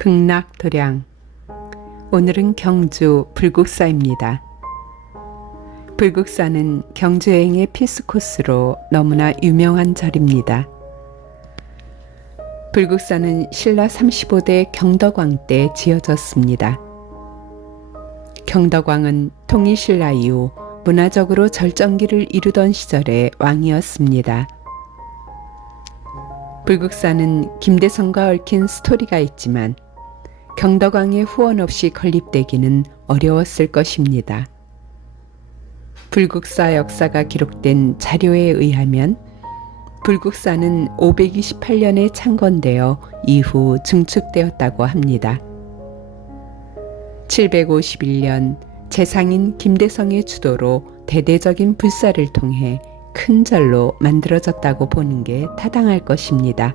극락도량. 오늘은 경주 불국사입니다. 불국사는 경주 여행의 필수 코스로 너무나 유명한 절입니다. 불국사는 신라 35대 경덕왕 때 지어졌습니다. 경덕왕은 통일신라 이후 문화적으로 절정기를 이루던 시절의 왕이었습니다. 불국사는 김대성과 얽힌 스토리가 있지만 경덕왕의 후원 없이 건립되기는 어려웠을 것입니다. 불국사 역사가 기록된 자료에 의하면 불국사는 528년에 창건되어 이후 증축되었다고 합니다. 751년 재상인 김대성의 주도로 대대적인 불사를 통해 큰 절로 만들어졌다고 보는 게 타당할 것입니다.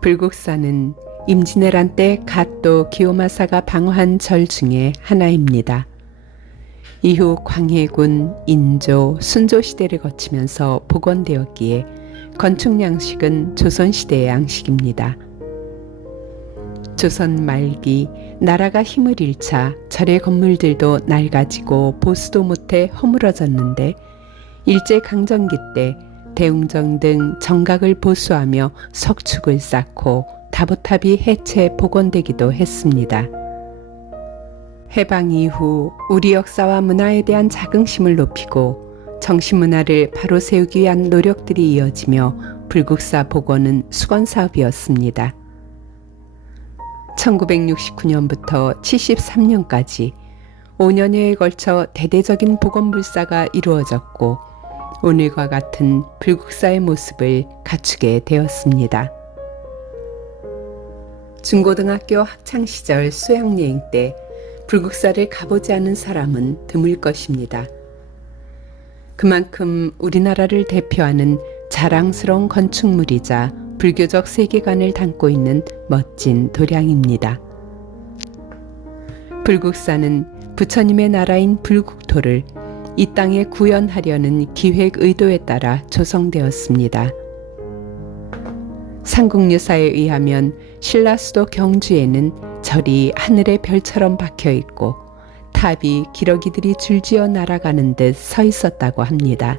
불국사는 임진왜란 때 갓도 기요마사가 방어한 절 중에 하나입니다. 이후 광해군, 인조, 순조 시대를 거치면서 복원되었기에 건축 양식은 조선시대의 양식입니다. 조선 말기 나라가 힘을 잃자 절의 건물들도 낡아지고 보수도 못해 허물어졌는데 일제강점기 때 대웅정 등 정각을 보수하며 석축을 쌓고 다보탑이 해체 복원되기도 했습니다. 해방 이후 우리 역사와 문화에 대한 자긍심을 높이고 정신문화를 바로 세우기 위한 노력들이 이어지며 불국사 복원은 수건사업이었습니다. 1969년부터 73년까지 5년여에 걸쳐 대대적인 복원불사가 이루어졌고 오늘과 같은 불국사의 모습을 갖추게 되었습니다. 중고등학교 학창시절 수학여행 때 불국사를 가보지 않은 사람은 드물 것입니다. 그만큼 우리나라를 대표하는 자랑스러운 건축물이자 불교적 세계관을 담고 있는 멋진 도량입니다. 불국사는 부처님의 나라인 불국토를 이 땅에 구현하려는 기획 의도에 따라 조성되었습니다. 삼국유사에 의하면 신라 수도 경주에는 절이 하늘의 별처럼 박혀 있고 탑이 기러기들이 줄지어 날아가는 듯 서 있었다고 합니다.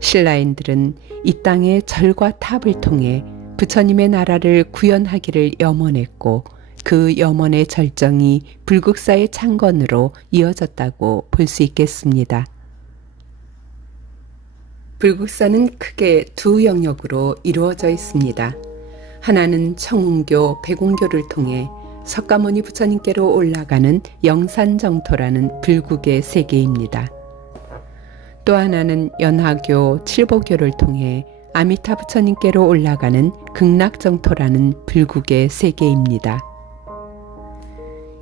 신라인들은 이 땅에 절과 탑을 통해 부처님의 나라를 구현하기를 염원했고 그 염원의 절정이 불국사의 창건으로 이어졌다고 볼 수 있겠습니다. 불국사는 크게 두 영역으로 이루어져 있습니다. 하나는 청운교, 백운교를 통해 석가모니 부처님께로 올라가는 영산정토라는 불국의 세계입니다. 또 하나는 연화교, 칠보교를 통해 아미타 부처님께로 올라가는 극락정토라는 불국의 세계입니다.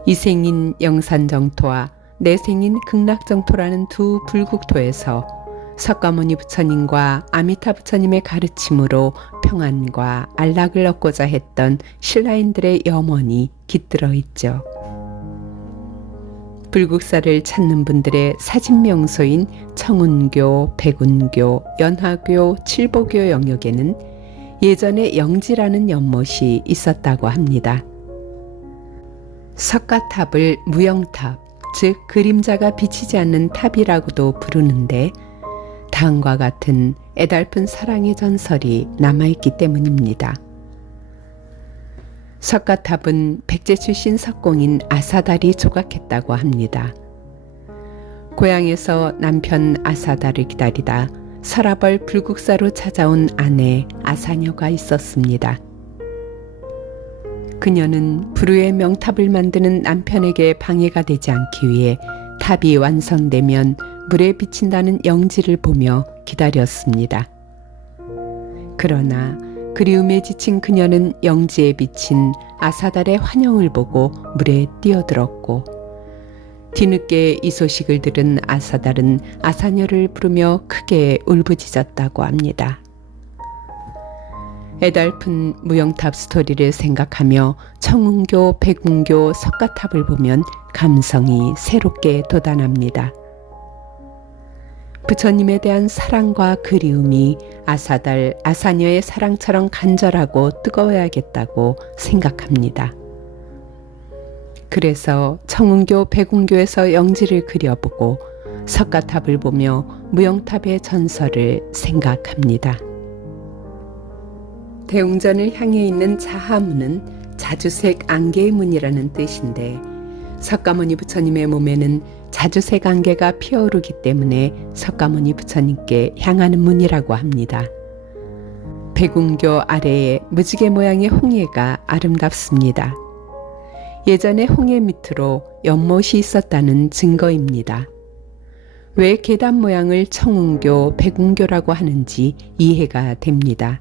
이생인 영산정토와 내생인 극락정토라는 두 불국토에서 석가모니 부처님과 아미타 부처님의 가르침으로 평안과 안락을 얻고자 했던 신라인들의 염원이 깃들어 있죠. 불국사를 찾는 분들의 사진 명소인 청운교, 백운교, 연화교, 칠보교 영역에는 예전에 영지라는 연못이 있었다고 합니다. 석가탑을 무영탑, 즉 그림자가 비치지 않는 탑이라고도 부르는데 다음과 같은 애달픈 사랑의 전설이 남아있기 때문입니다. 석가탑은 백제 출신 석공인 아사달이 조각했다고 합니다. 고향에서 남편 아사달을 기다리다 서라벌 불국사로 찾아온 아내 아사녀가 있었습니다. 그녀는 불후의 명탑을 만드는 남편에게 방해가 되지 않기 위해 탑이 완성되면 물에 비친다는 영지를 보며 기다렸습니다. 그러나 그리움에 지친 그녀는 영지에 비친 아사달의 환영을 보고 물에 뛰어들었고 뒤늦게 이 소식을 들은 아사달은 아사녀를 부르며 크게 울부짖었다고 합니다. 애달픈 무영탑 스토리를 생각하며 청운교, 백운교, 석가탑을 보면 감성이 새롭게 돋아납니다. 부처님에 대한 사랑과 그리움이 아사달, 아사녀의 사랑처럼 간절하고 뜨거워야겠다고 생각합니다. 그래서 청운교, 백운교에서 영지를 그려보고 석가탑을 보며 무영탑의 전설을 생각합니다. 대웅전을 향해 있는 자하문은 자주색 안개의 문이라는 뜻인데 석가모니 부처님의 몸에는 자주색 안개가 피어오르기 때문에 석가모니 부처님께 향하는 문이라고 합니다. 백운교 아래에 무지개 모양의 홍해가 아름답습니다. 예전에 홍해 밑으로 연못이 있었다는 증거입니다. 왜 계단 모양을 청운교, 백운교라고 하는지 이해가 됩니다.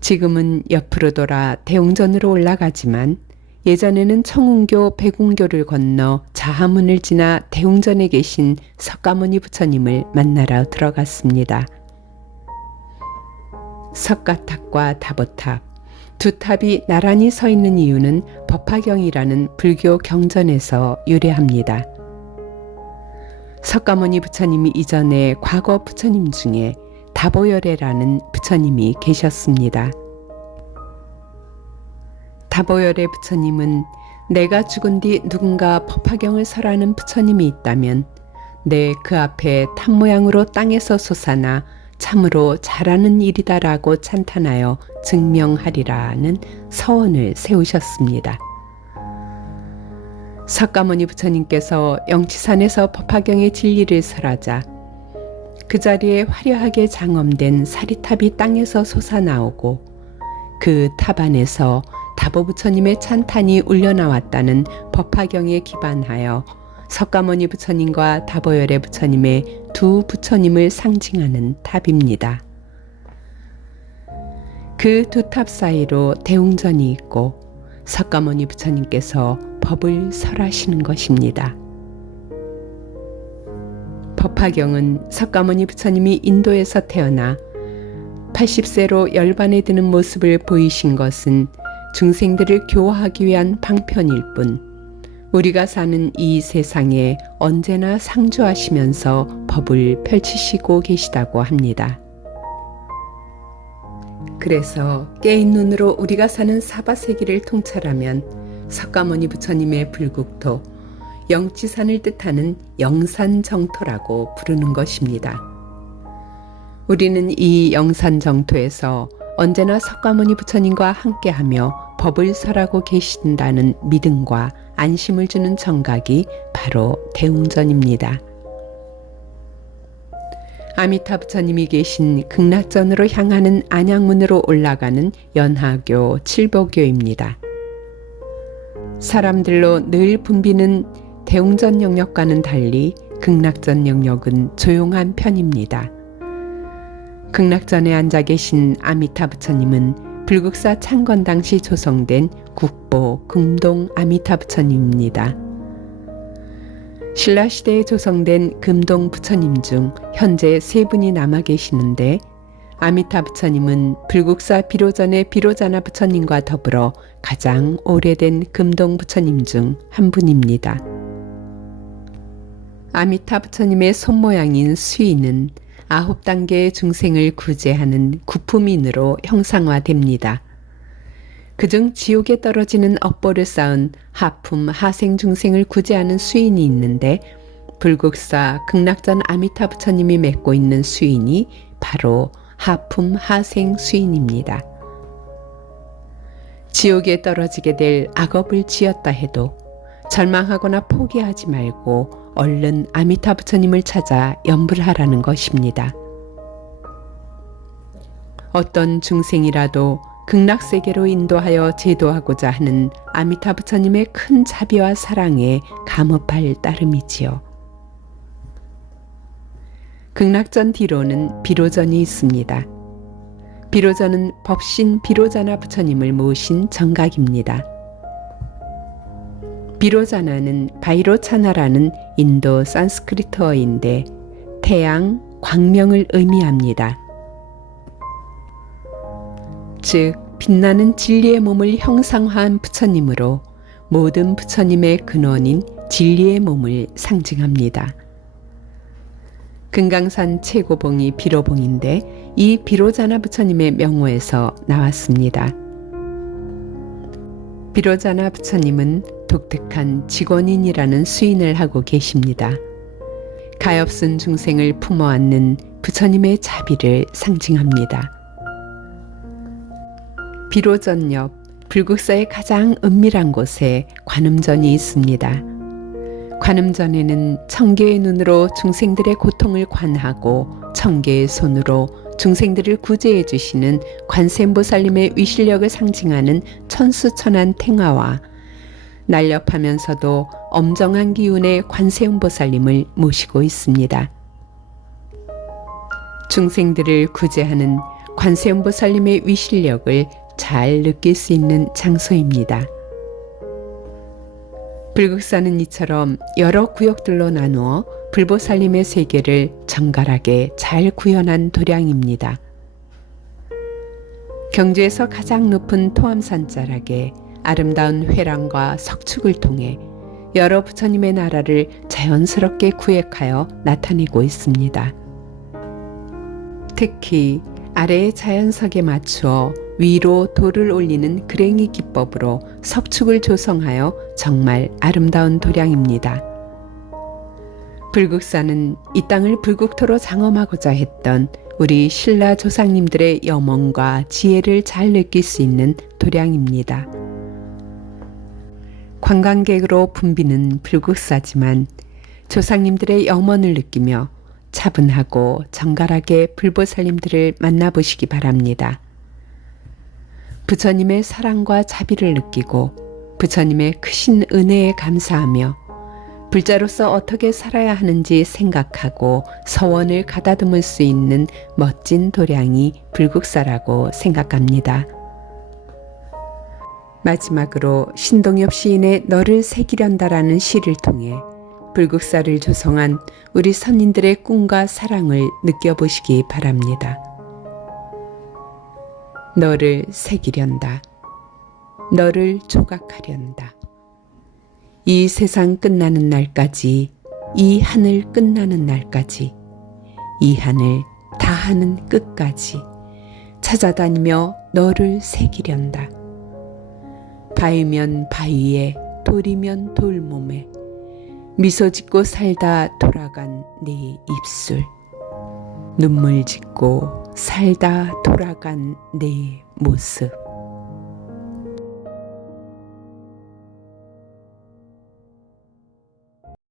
지금은 옆으로 돌아 대웅전으로 올라가지만 예전에는 청운교, 백운교를 건너 자하문을 지나 대웅전에 계신 석가모니 부처님을 만나러 들어갔습니다. 석가탑과 다보탑, 두 탑이 나란히 서 있는 이유는 법화경이라는 불교 경전에서 유래합니다. 석가모니 부처님이 이전에 과거 부처님 중에 다보열애라는 부처님이 계셨습니다. 다보열애 부처님은 내가 죽은 뒤 누군가 법화경을 설하는 부처님이 있다면 내 그 앞에 탑 모양으로 땅에서 솟아나 참으로 잘하는 일이다라고 찬탄하여 증명하리라는 서원을 세우셨습니다. 석가모니 부처님께서 영치산에서 법화경의 진리를 설하자 그 자리에 화려하게 장엄된 사리탑이 땅에서 솟아나오고 그 탑 안에서 다보 부처님의 찬탄이 울려나왔다는 법화경에 기반하여 석가모니 부처님과 다보열애 부처님의 두 부처님을 상징하는 탑입니다. 그 두 탑 사이로 대웅전이 있고 석가모니 부처님께서 법을 설하시는 것입니다. 법화경은 석가모니 부처님이 인도에서 태어나 80세로 열반에 드는 모습을 보이신 것은 중생들을 교화하기 위한 방편일 뿐 우리가 사는 이 세상에 언제나 상주하시면서 법을 펼치시고 계시다고 합니다. 그래서 깨인 눈으로 우리가 사는 사바세기를 통찰하면 석가모니 부처님의 불국토, 영치산을 뜻하는 영산정토라고 부르는 것입니다. 우리는 이 영산정토에서 언제나 석가모니 부처님과 함께하며 법을 설하고 계신다는 믿음과 안심을 주는 정각이 바로 대웅전입니다. 아미타 부처님이 계신 극락전으로 향하는 안양문으로 올라가는 연하교, 칠보교입니다. 사람들로 늘 붐비는 대웅전 영역과는 달리 극락전 영역은 조용한 편입니다. 극락전에 앉아 계신 아미타 부처님은 불국사 창건 당시 조성된 국보 금동 아미타 부처님입니다. 신라시대에 조성된 금동 부처님 중 현재 세 분이 남아 계시는데 아미타 부처님은 불국사 비로전의 비로자나 부처님과 더불어 가장 오래된 금동 부처님 중 한 분입니다. 아미타 부처님의 손모양인 수인은 9단계의 중생을 구제하는 구품인으로 형상화됩니다. 그중 지옥에 떨어지는 업보를 쌓은 하품 하생 중생을 구제하는 수인이 있는데 불국사 극락전 아미타 부처님이 맺고 있는 수인이 바로 하품 하생 수인입니다. 지옥에 떨어지게 될 악업을 지었다 해도 절망하거나 포기하지 말고 얼른 아미타 부처님을 찾아 염불하라는 것입니다. 어떤 중생이라도 극락세계로 인도하여 제도하고자 하는 아미타 부처님의 큰 자비와 사랑에 감업할 따름이지요. 극락전 뒤로는 비로전이 있습니다. 비로전은 법신 비로자나 부처님을 모신 정각입니다. 비로자나는 바이로차나라는 인도 산스크리트어인데 태양, 광명을 의미합니다. 즉 빛나는 진리의 몸을 형상화한 부처님으로 모든 부처님의 근원인 진리의 몸을 상징합니다. 금강산 최고봉이 비로봉인데 이 비로자나 부처님의 명호에서 나왔습니다. 비로자나 부처님은 독특한 직원인이라는 수인을 하고 계십니다. 가엾은 중생을 품어 안는 부처님의 자비를 상징합니다. 비로전 옆 불국사의 가장 은밀한 곳에 관음전이 있습니다. 관음전에는 천개의 눈으로 중생들의 고통을 관하고 천개의 손으로 중생들을 구제해 주시는 관세음보살님의 위실력을 상징하는 천수천한 탱화와 날렵하면서도 엄정한 기운의 관세음보살님을 모시고 있습니다. 중생들을 구제하는 관세음보살님의 위실력을 잘 느낄 수 있는 장소입니다. 불국사는 이처럼 여러 구역들로 나누어 불보살님의 세계를 정갈하게 잘 구현한 도량입니다. 경주에서 가장 높은 토암산 자락에 아름다운 회랑과 석축을 통해 여러 부처님의 나라를 자연스럽게 구획하여 나타내고 있습니다. 특히 아래의 자연석에 맞추어 위로 돌을 올리는 그랭이 기법으로 석축을 조성하여 정말 아름다운 도량입니다. 불국사는 이 땅을 불국토로 장엄하고자 했던 우리 신라 조상님들의 염원과 지혜를 잘 느낄 수 있는 도량입니다. 관광객으로 붐비는 불국사지만 조상님들의 염원을 느끼며 차분하고 정갈하게 불보살님들을 만나보시기 바랍니다. 부처님의 사랑과 자비를 느끼고 부처님의 크신 은혜에 감사하며 불자로서 어떻게 살아야 하는지 생각하고 서원을 가다듬을 수 있는 멋진 도량이 불국사라고 생각합니다. 마지막으로 신동엽 시인의 너를 새기련다라는 시를 통해 불국사를 조성한 우리 선인들의 꿈과 사랑을 느껴보시기 바랍니다. 너를 새기련다. 너를 조각하련다. 이 세상 끝나는 날까지, 이 하늘 끝나는 날까지, 이 하늘 다하는 끝까지 찾아다니며 너를 새기련다. 바위면 바위에, 돌이면 돌몸에 미소 짓고 살다 돌아간 네 입술, 눈물 짓고 살다 돌아간 내 모습.